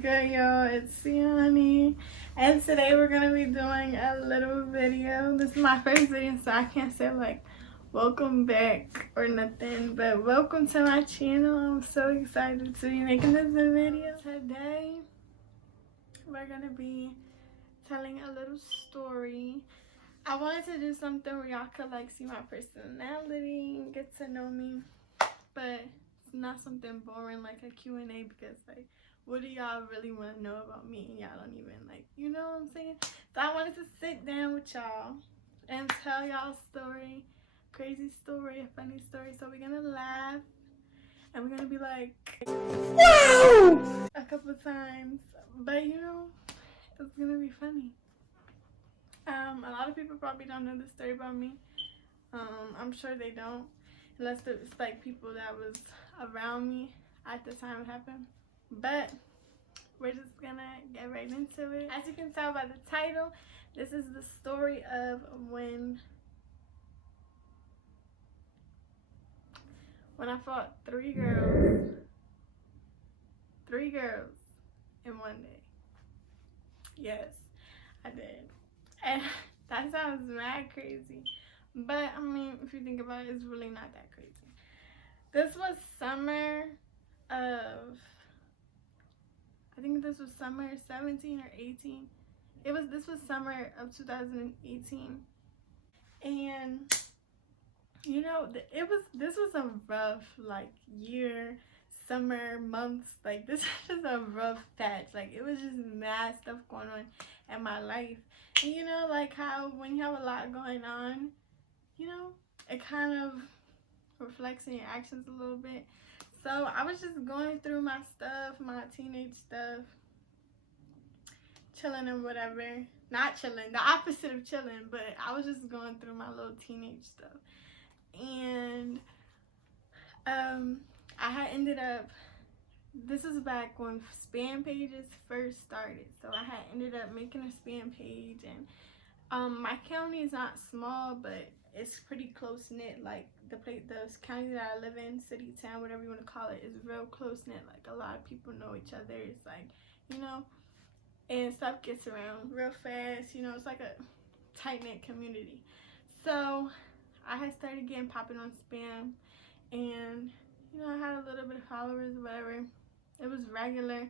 Good, y'all, it's Siani, and today we're gonna be doing a little video. This is my first video, so I can't say like welcome back or nothing, but welcome to my channel. I'm so excited to be making this video. Today we're gonna be telling a little story. I wanted to do something where y'all could like see my personality and get to know me, but it's not something boring like a Q&A, because like, what do y'all really want to know about me and y'all don't even like, you know what I'm saying? So I wanted to sit down with y'all and tell y'all a story, crazy story, a funny story. So we're gonna laugh and we're gonna be like, wow, a couple of times, but you know, it's gonna be funny. A lot of people probably don't know this story about me. I'm sure they don't, unless it's like people that was around me at the time it happened. But we're just gonna get right into it. As you can tell by the title, this is the story of when I fought three girls in one day. Yes, I did. And that sounds mad crazy, but I mean, if you think about it, it's really not that crazy. This was summer of, I think this was summer 17 or 18. This was summer of 2018. And you know, this was a rough like year, summer months. Like, this was just a rough patch. Like, it was just mad stuff going on in my life. And you know, like how when you have a lot going on, you know, it kind of reflects in your actions a little bit. So I was just going through my stuff, my teenage stuff, chilling and whatever. Not chilling, the opposite of chilling, but I was just going through my little teenage stuff. And I had ended up, this is back when spam pages first started. So I had ended up making a spam page, and my county is not small, but it's pretty close knit. Like the county that I live in, city, town, whatever you want to call it, is real close knit. Like a lot of people know each other. It's like, you know, and stuff gets around real fast. You know, it's like a tight knit community. So I had started getting popping on spam, and you know, I had a little bit of followers or whatever. It was regular,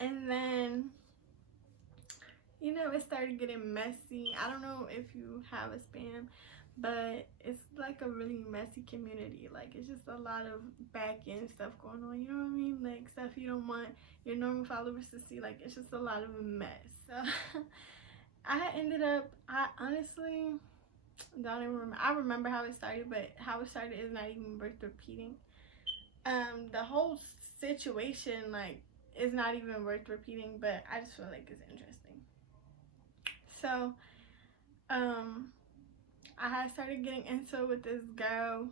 and then you know, it started getting messy. I don't know if you have a spam, but it's like a really messy community. Like, it's just a lot of back end stuff going on, you know what I mean? Like stuff you don't want your normal followers to see. Like, it's just a lot of a mess. So I ended up, I honestly don't even remember. I remember how it started, but how it started is not even worth repeating. The whole situation, like, is not even worth repeating, but I just feel like it's interesting. So I had started getting into it with this girl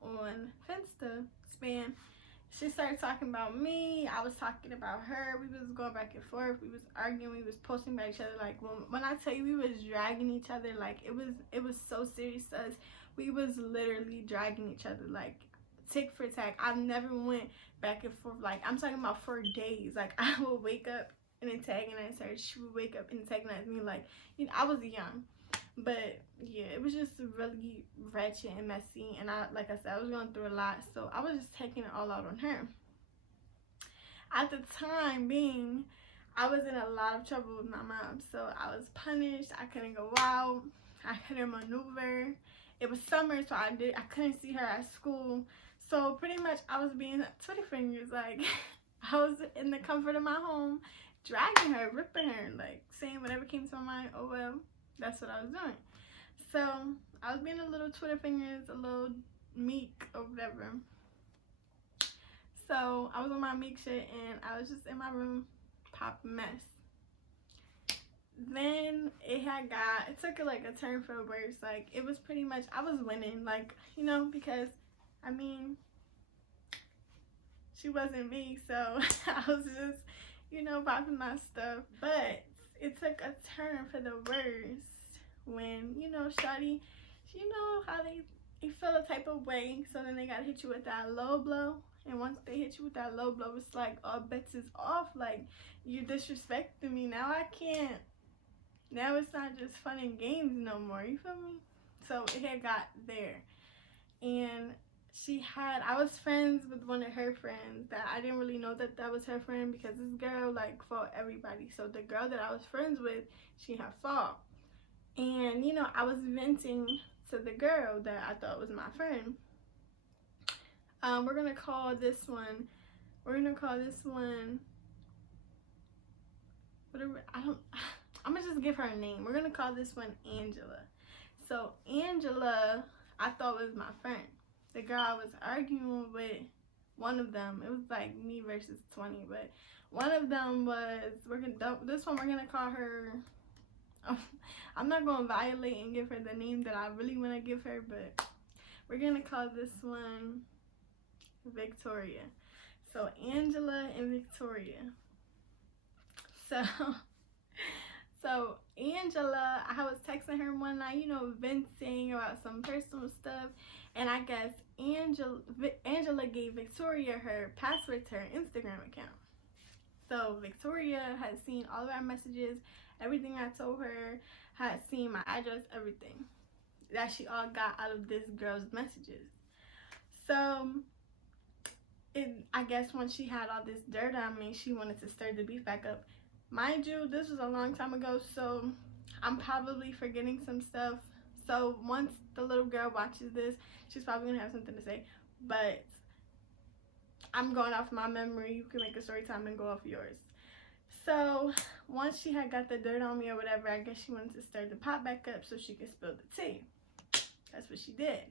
on Finsta spam. She started talking about me, I was talking about her, we was going back and forth, we was arguing, we was posting about each other. Like, when I tell you we was dragging each other, like, it was so serious to us. We was literally dragging each other, like tick for tack. I never went back and forth. Like, I'm talking about for days. Like, I would wake up and antagonize her, she would wake up and antagonize me. Like, you know, I was young, but yeah, it was just really wretched and messy. And like I said, I was going through a lot, so I was just taking it all out on her. At the time being, I was in a lot of trouble with my mom, so I was punished. I couldn't go out, I couldn't maneuver. It was summer, so I couldn't see her at school. So pretty much I was being Twitter fingers. Like, I was in the comfort of my home, dragging her, ripping her, like saying whatever came to my mind. Oh well, that's what I was doing. So I was being a little Twitter fingers, a little meek or whatever. So I was on my meek shit, and I was just in my room, popping mess. Then it took like a turn for the worse. Like, it was pretty much, I was winning, like, you know, because I mean, she wasn't me, so I was just, you know, popping my stuff. But it took a turn for the worse when, you know, shawty, you know how they feel a type of way, so then they gotta hit you with that low blow, And once they hit you with that low blow, it's like all bets is off. Like, you disrespecting me. Now I can't. Now it's not just fun and games no more. You feel me? So it had got there. And I was friends with one of her friends that I didn't really know that was her friend, because this girl like fought everybody. So the girl that I was friends with, she had fought. And, you know, I was venting to the girl that I thought was my friend. We're gonna call this one, whatever, I'm gonna just give her a name. We're gonna call this one Angela. So Angela, I thought was my friend. The girl I was arguing with, one of them, it was like me versus 20, but one of them was, this one we're gonna call her, I'm not gonna violate and give her the name that I really want to give her, but we're gonna call this one Victoria. So Angela and Victoria. So Angela, I was texting her one night, you know, venting about some personal stuff, and I guess Angela gave Victoria her password to her Instagram account. So Victoria had seen all of our messages, everything I told her, had seen my address, everything that she all got out of this girl's messages. So I guess when she had all this dirt on me, she wanted to stir the beef back up. Mind you, this was a long time ago, so I'm probably forgetting some stuff. So once the little girl watches this, she's probably gonna have something to say. But I'm going off my memory. You can make a story time and go off yours. So once she had got the dirt on me or whatever, I guess she wanted to stir the pot back up so she could spill the tea. That's what she did.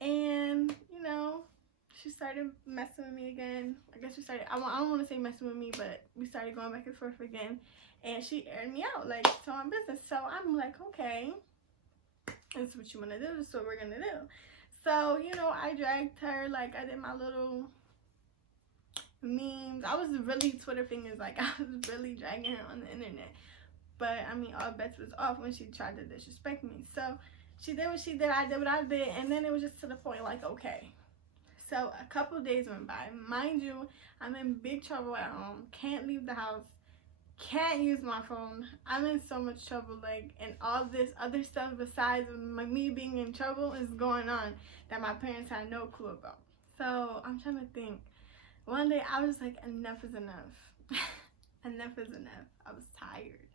And, you know, she started messing with me again. I guess we started, I don't want to say messing with me, but we started going back and forth again. And she aired me out, like, to my business. So I'm like, okay, this is what you want to do. This is what we're going to do. So, you know, I dragged her, like, I did my little memes. I was really Twitter fingers, like, I was really dragging her on the internet. But, I mean, all bets was off when she tried to disrespect me. So, she did what she did, I did what I did, and then it was just to the point, like, okay. So a couple of days went by. Mind you, I'm in big trouble at home. Can't leave the house. Can't use my phone. I'm in so much trouble, like, and all this other stuff besides me being in trouble is going on that my parents had no clue about. So I'm trying to think. One day I was like, enough is enough. Enough is enough. I was tired.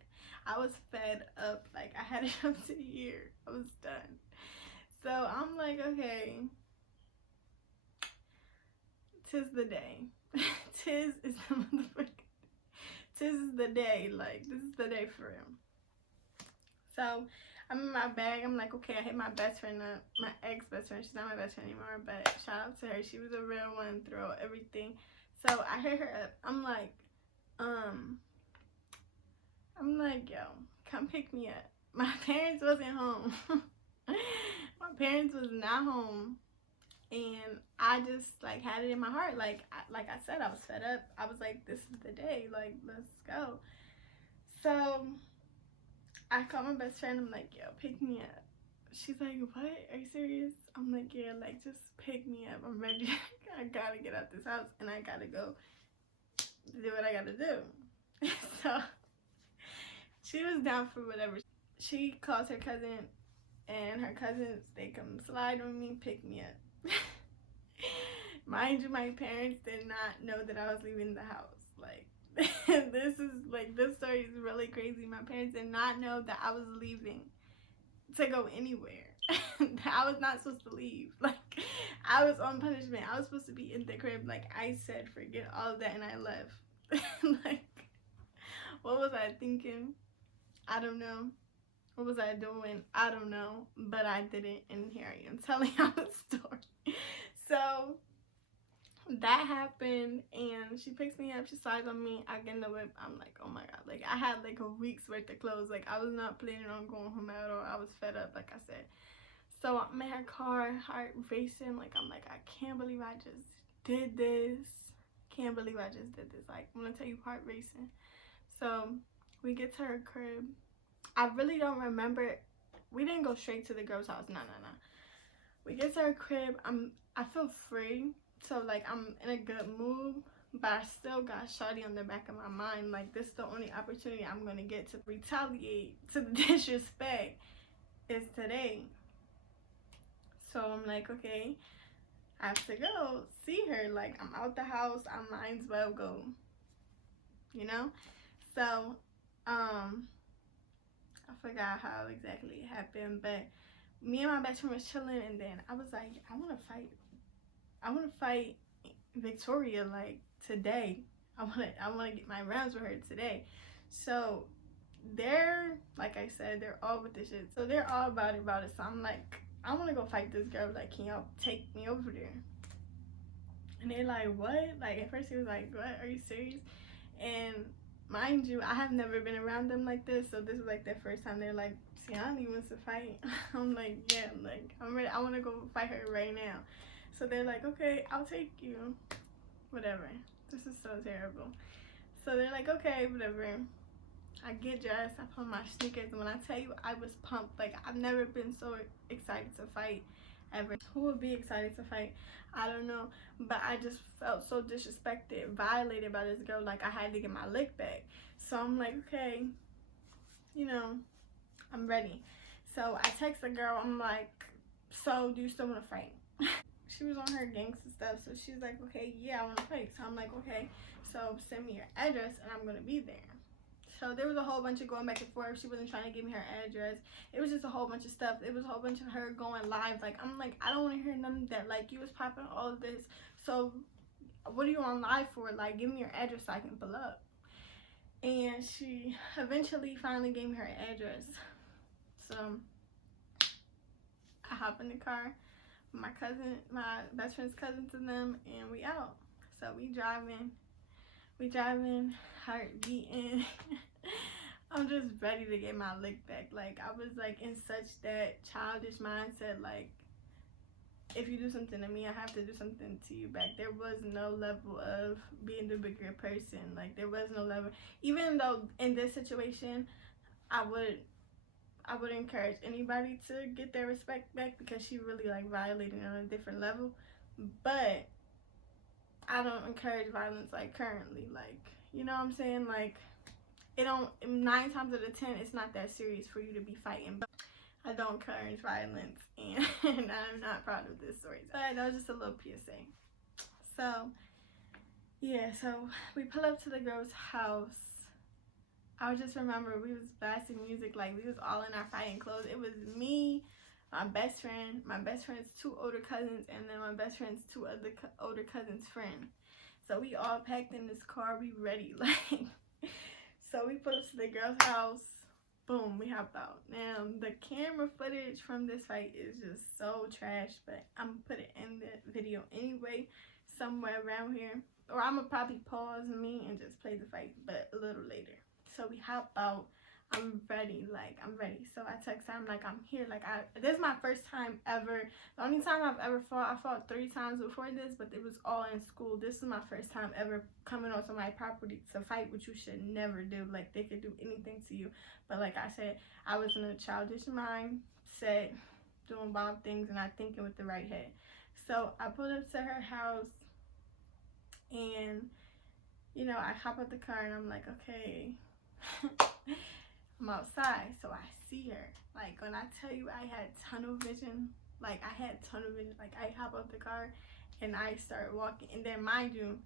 I was fed up. Like, I had it up to here. I was done. So I'm like, okay. 'Tis the day. Tis is the motherfucker. Tis is the day. Like, this is the day for him. So I'm in my bag. I'm like, okay, I hit my best friend up. My ex-best friend. She's not my best friend anymore, but shout out to her. She was a real one through everything. So I hit her up. I'm like, yo, come pick me up. My parents wasn't home. My parents was not home. And I just, like, had it in my heart. Like I said, I was fed up. I was like, this is the day. Like, let's go. So I called my best friend. I'm like, yo, pick me up. She's like, what? Are you serious? I'm like, yeah, like, just pick me up. I'm ready. I gotta get out this house. And I gotta go do what I gotta do. So she was down for whatever. She calls her cousin. And her cousins, they come slide on me, pick me up. Mind you, my parents did not know that I was leaving the house. Like, this story is really crazy. My parents did not know that I was leaving to go anywhere. I was not supposed to leave. Like, I was on punishment. I was supposed to be in the crib. Like, I said, forget all of that, and I left. Like, what was I thinking? I don't know. What was I doing? I don't know, but I did it, and here I am telling y'all the story. So that happened, and she picks me up, she slides on me, I get in the whip. I'm like, oh my god, like, I had like a week's worth of clothes. Like, I was not planning on going home at all. I was fed up, like I said. So I'm in her car, heart racing. Like, I'm like, I can't believe I just did this. Can't believe I just did this. Like, I'm gonna tell you, heart racing. So we get to her crib. I really don't remember. We didn't go straight to the girl's house. No. We get to her crib. I feel free. So like I'm in a good mood, but I still got shawty on the back of my mind. Like this is the only opportunity I'm gonna get to retaliate to the disrespect is today. So I'm like, okay, I have to go see her. Like I'm out the house, I might as well go, you know? So I forgot how exactly it happened, but me and my best friend was chilling, and then I was like, I want to fight. I want to fight Victoria like today. I want to get my rounds with her today. So they're, like I said, they're all with this shit. So they're all about it. So I'm like, I want to go fight this girl. Like, can y'all take me over there? And they're like, what? Like at first he was like, what? Are you serious? And mind you, I have never been around them like this, so this is like their first time. They're like, Siani wants to fight. I'm like, yeah, like I'm ready. I want to go fight her right now. So they're like, okay, I'll take you. Whatever. This is so terrible. So they're like, okay, whatever. I get dressed, I put on my sneakers, and when I tell you I was pumped, like I've never been so excited to fight ever. Who would be excited to fight? I don't know, but I just felt so disrespected, violated by this girl. Like I had to get my lick back. So I'm like, okay, you know, I'm ready. So I text the girl, I'm like, so do you still want to fight? She was on her gangster stuff, so she's like, okay, yeah, I want to fight. So I'm like, okay, so send me your address and I'm gonna be there. So there was a whole bunch of going back and forth. She wasn't trying to give me her address. It was just a whole bunch of stuff. It was a whole bunch of her going live. Like, I'm like, I don't want to hear none of that. Like, you was popping all of this. So what are you on live for? Like, give me your address so I can pull up. And she eventually finally gave me her address. So I hop in the car. My cousin, my best friend's cousin to them, and we out. So we driving, heart beating. I'm just ready to get my lick back. Like I was like in such that childish mindset, like if you do something to me, I have to do something to you back. There was no level of being the bigger person. Like there was no level, even though in this situation I would encourage anybody to get their respect back because she really like violated on a different level. But I don't encourage violence like currently. Like, you know what I'm saying? Like it don't, 9 times out of 10 it's not that serious for you to be fighting. But I don't encourage violence, and I'm not proud of this story. But that was just a little PSA. So yeah, so we pull up to the girl's house. I just remember we was blasting music, like we was all in our fighting clothes. It was me, my best friend's 2 older cousins, and then my best friend's 2 other older cousins' friend. So we all packed in this car, we ready, like. So we put up to the girl's house. Boom, we hop out. Now the camera footage from this fight is just so trash, but I'm gonna put it in the video anyway, somewhere around here. Or I'm gonna probably pause me and just play the fight, but a little later. So we hop out. I'm ready, like I'm ready. So I text her, I'm like, I'm here. Like this is my first time ever. The only time I've ever fought, I fought 3 times before this, but it was all in school. This is my first time ever coming onto my property to fight, which you should never do. Like they could do anything to you. But like I said, I was in a childish mindset, doing wild things and not thinking with the right head. So I pulled up to her house, and you know, I hop out the car and I'm like, okay. I'm outside, so I see her. Like when I tell you I had tunnel vision, like I hop out the car and I start walking, and then mind you,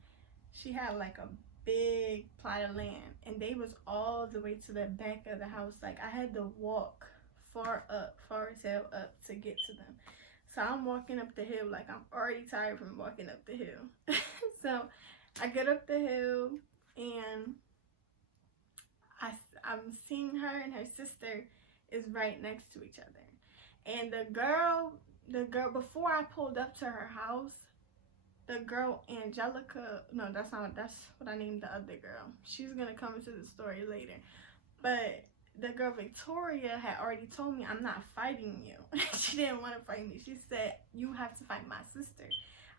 she had like a big plot of land, and they was all the way to the back of the house. Like I had to walk far as hell up to get to them. So I'm walking up the hill, like I'm already tired from walking up the hill. So I get up the hill, and I'm seeing her and her sister is right next to each other. And the girl, before I pulled up to her house, the girl Angelica, no, that's what I named the other girl. She's gonna come into the story later. But the girl Victoria had already told me, I'm not fighting you. She didn't want to fight me. She said, you have to fight my sister.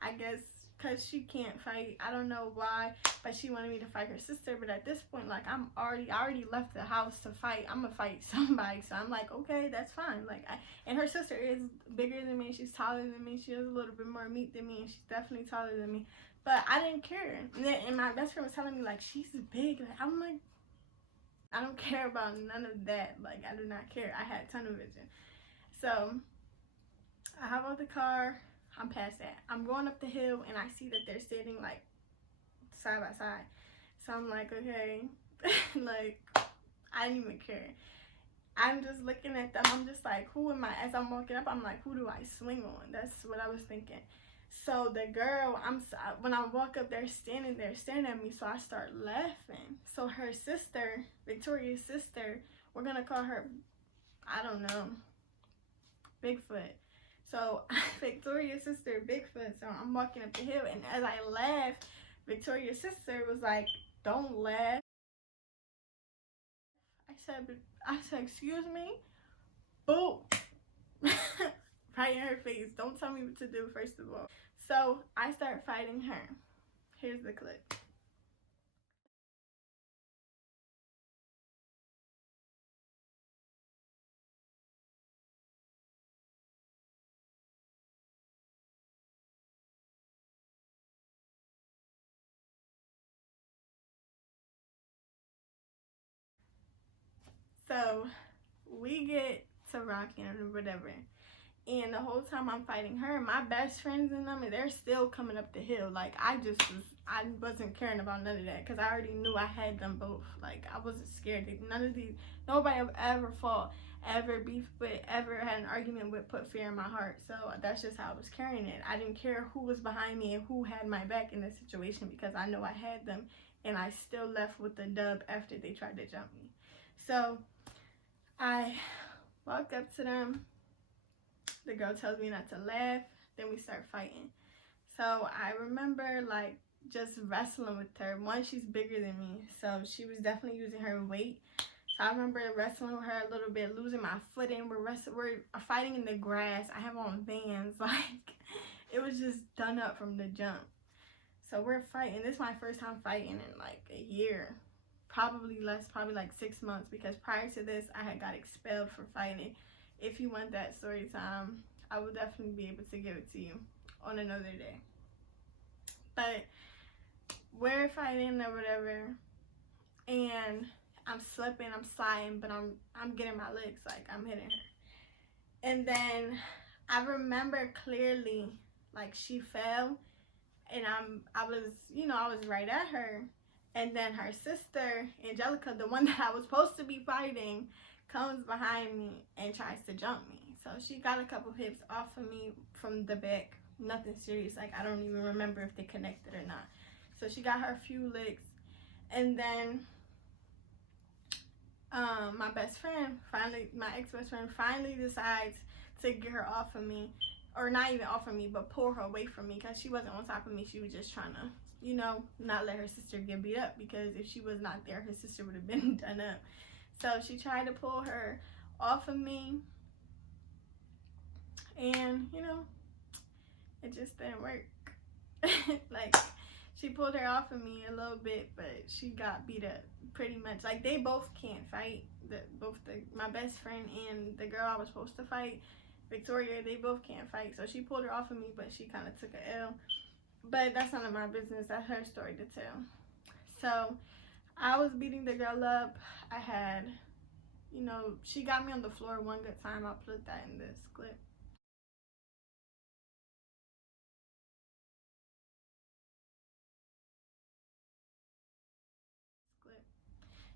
I guess because she can't fight. I don't know why, but she wanted me to fight her sister. But at this point, like, I already left the house to fight. I'm gonna fight somebody. So I'm like, okay, that's fine. Like, and her sister is bigger than me. She's taller than me. She has a little bit more meat than me, and she's definitely taller than me. But I didn't care. And my best friend was telling me, like, she's big. Like, I'm like, I don't care about none of that. Like, I do not care. I had tunnel vision. So I hop out the car. I'm past that. I'm going up the hill, and I see that they're standing, like, side by side. So I'm like, okay. Like, I didn't even care. I'm just looking at them. I'm just like, who am I? As I'm walking up, I'm like, who do I swing on? That's what I was thinking. So the girl, when I walk up, they're standing there staring at me. So I start laughing. So her sister, Victoria's sister, we're gonna call her, I don't know, Bigfoot. So Victoria's sister, Bigfoot. So I'm walking up the hill, and as I laugh, Victoria's sister was like, "Don't laugh." I said, "Excuse me." Boom. Right in her face. Don't tell me what to do, first of all. So I start fighting her. Here's the clip. So we get to rocking or whatever. And the whole time I'm fighting her, my best friends and them, they're still coming up the hill. Like, I wasn't caring about none of that, because I already knew I had them both. Like, I wasn't scared. Nobody I've ever fought, ever beefed with, ever had an argument with, put fear in my heart. So that's just how I was carrying it. I didn't care who was behind me and who had my back in this situation, because I know I had them, and I still left with the dub after they tried to jump me. So I walk up to them. The girl tells me not to laugh. Then we start fighting. So I remember, like, just wrestling with her. One, she's bigger than me, so she was definitely using her weight. So I remember wrestling with her a little bit, losing my footing. We're fighting in the grass. I have on Vans. Like, it was just done up from the jump. So we're fighting. This is my first time fighting in like a year. Probably less, probably like 6 months, because prior to this, I had got expelled for fighting. If you want that story time, I will definitely be able to give it to you on another day. But we're fighting or whatever, and I'm slipping, I'm sliding, but I'm getting my legs, like, I'm hitting her. And then I remember clearly, like, she fell, and I was right at her. And then her sister, Angelica, the one that I was supposed to be fighting, comes behind me and tries to jump me. So she got a couple hits off of me from the back. Nothing serious. Like, I don't even remember if they connected or not. So she got her few licks. And then my best friend, my ex-best friend, finally decides to get her off of me. Or not even off of me, but pull her away from me, because she wasn't on top of me. She was just trying to, not let her sister get beat up, because if she was not there, her sister would have been done up. So she tried to pull her off of me, and, it just didn't work. Like, she pulled her off of me a little bit, but she got beat up pretty much. Like, they both can't fight. My best friend and the girl I was supposed to fight, Victoria, they both can't fight. So she pulled her off of me, but she kind of took a L. But that's none of my business. That's her story to tell. So I was beating the girl up. I had, she got me on the floor one good time. I'll put that in this clip.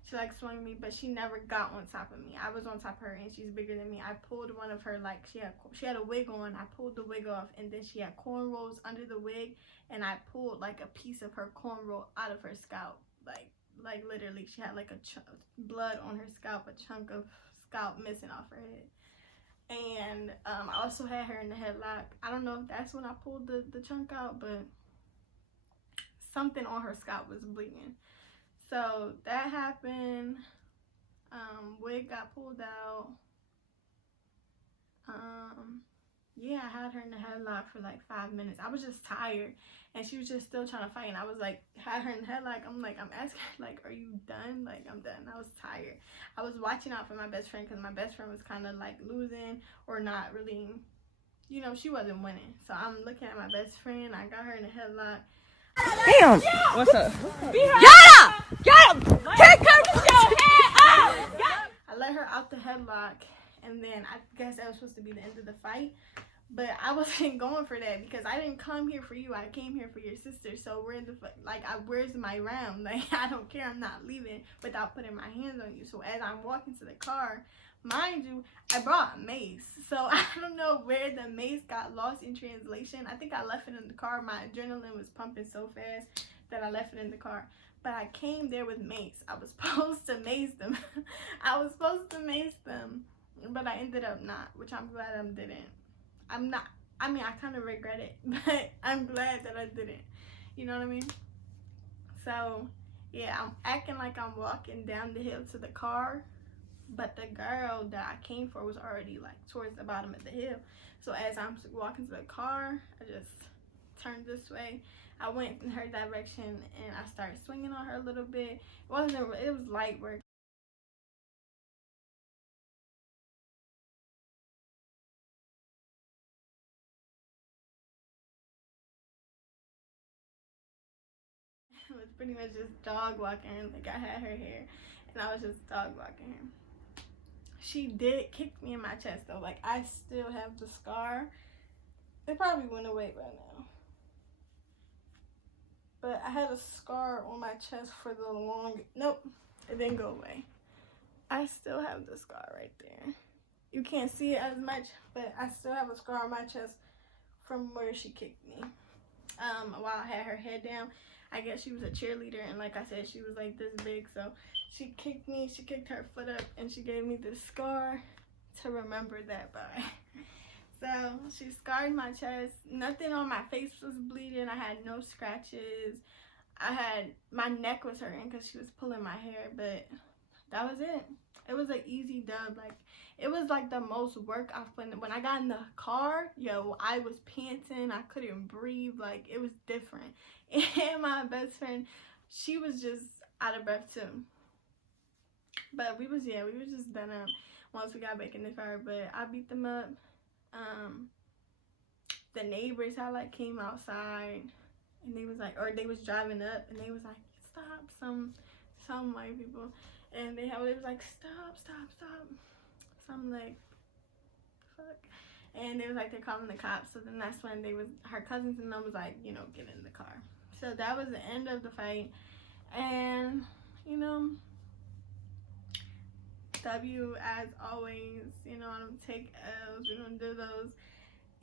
She like swung me, but she never got on top of me. I was on top of her, and she's bigger than me. I pulled one of her, like, she had a wig on. I pulled the wig off, and then she had cornrows under the wig, and I pulled like a piece of her cornrow out of her scalp. Like literally, she had like blood on her scalp, a chunk of scalp missing off her head. And I also had her in the headlock. I don't know if that's when I pulled the chunk out, but something on her scalp was bleeding. So that happened. Wig got pulled out. Yeah, I had her in the headlock for like 5 minutes. I was just tired, and she was just still trying to fight. And I was like, had her in the headlock. I'm asking her, like, are you done? Like, I'm done. I was tired. I was watching out for my best friend because my best friend was kind of like losing or not really, you know, she wasn't winning. So I'm looking at my best friend. I got her in the headlock. Damn! What's up? Yada! Get him! Take her with your head up! I let her out the headlock, and then I guess that was supposed to be the end of the fight. But I wasn't going for that because I didn't come here for you. I came here for your sister. So where's my round? Like, I don't care. I'm not leaving without putting my hands on you. So as I'm walking to the car, mind you, I brought a mace. So I don't know where the mace got lost in translation. I think I left it in the car. My adrenaline was pumping so fast that I left it in the car. But I came there with mace. I was supposed to mace them. But I ended up not, which I'm glad I didn't. I kind of regret it, but I'm glad that I didn't. You know what I mean? So, yeah, I'm acting like I'm walking down the hill to the car, but the girl that I came for was already, like, towards the bottom of the hill. So, as I'm walking to the car, I just turned this way. I went in her direction, and I started swinging on her a little bit. It was light work. It was pretty much just dog walking. Like, I had her hair, and I was just dog walking her. She did kick me in my chest, though. Like, I still have the scar. It probably went away by now. But I had a scar on my chest for the long... Nope, it didn't go away. I still have the scar right there. You can't see it as much, but I still have a scar on my chest from where she kicked me. While I had her head down. I guess she was a cheerleader, and like I said, she was like this big, so she kicked me, she kicked her foot up, and she gave me this scar to remember that by. So she scarred my chest. Nothing on my face was bleeding. I had no scratches. My neck was hurting because she was pulling my hair, but that was it. It was an easy dub. Like, it was like the most work I've put in. When I got in the car, yo, I was panting. I couldn't breathe. Like, it was different. And my best friend, she was just out of breath too. But we was just done up once we got back in the car. But I beat them up. The neighbors had like came outside, and they was like, or they was driving up, and they was like, stop, some white people. And they was like, stop. So I'm like, fuck. And they was like, they're calling the cops. So then that's when her cousins and them was like, you know, get in the car. So that was the end of the fight. And, you know, W as always, you know, I don't take L's, we don't do those.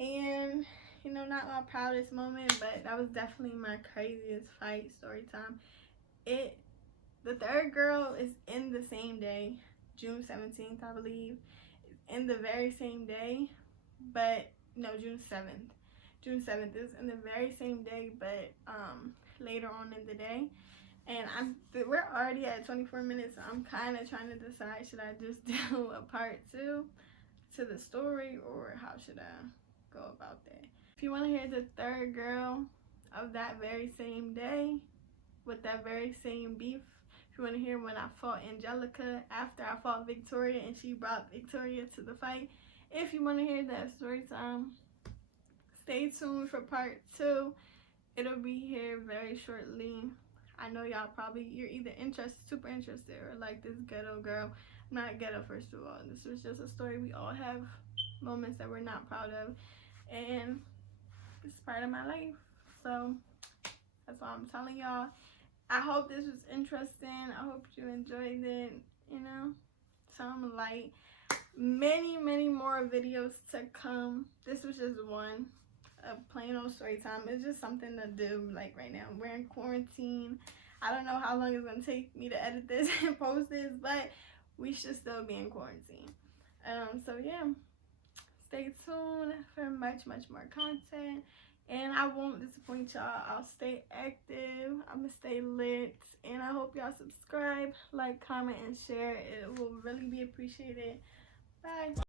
And, you know, not my proudest moment, but that was definitely my craziest fight story time. The third girl is in the same day, June 17th, I believe. In the very same day, but no, June 7th. June 7th is in the very same day, but later on in the day. And we're already at 24 minutes, so I'm kind of trying to decide, should I just do a part 2 to the story, or how should I go about that? If you want to hear the third girl of that very same day with that very same beef, if you want to hear when I fought Angelica after I fought Victoria and she brought Victoria to the fight, if you want to hear that story time, stay tuned for part 2. It'll be here very shortly. I know y'all you're either super interested, or like this ghetto girl. I'm not ghetto, first of all. This was just a story. We all have moments that we're not proud of, and it's part of my life. So that's why I'm telling y'all. I hope this was interesting. I hope you enjoyed it, you know, some light. Many more videos to come. This was just one, a plain old story time. It's just something to do, like, right now. We're in quarantine. I don't know how long it's going to take me to edit this and post this, but we should still be in quarantine. So yeah, stay tuned for much more content. And I won't disappoint y'all. I'll stay active. I'm going to stay lit. And I hope y'all subscribe, like, comment, and share. It will really be appreciated. Bye.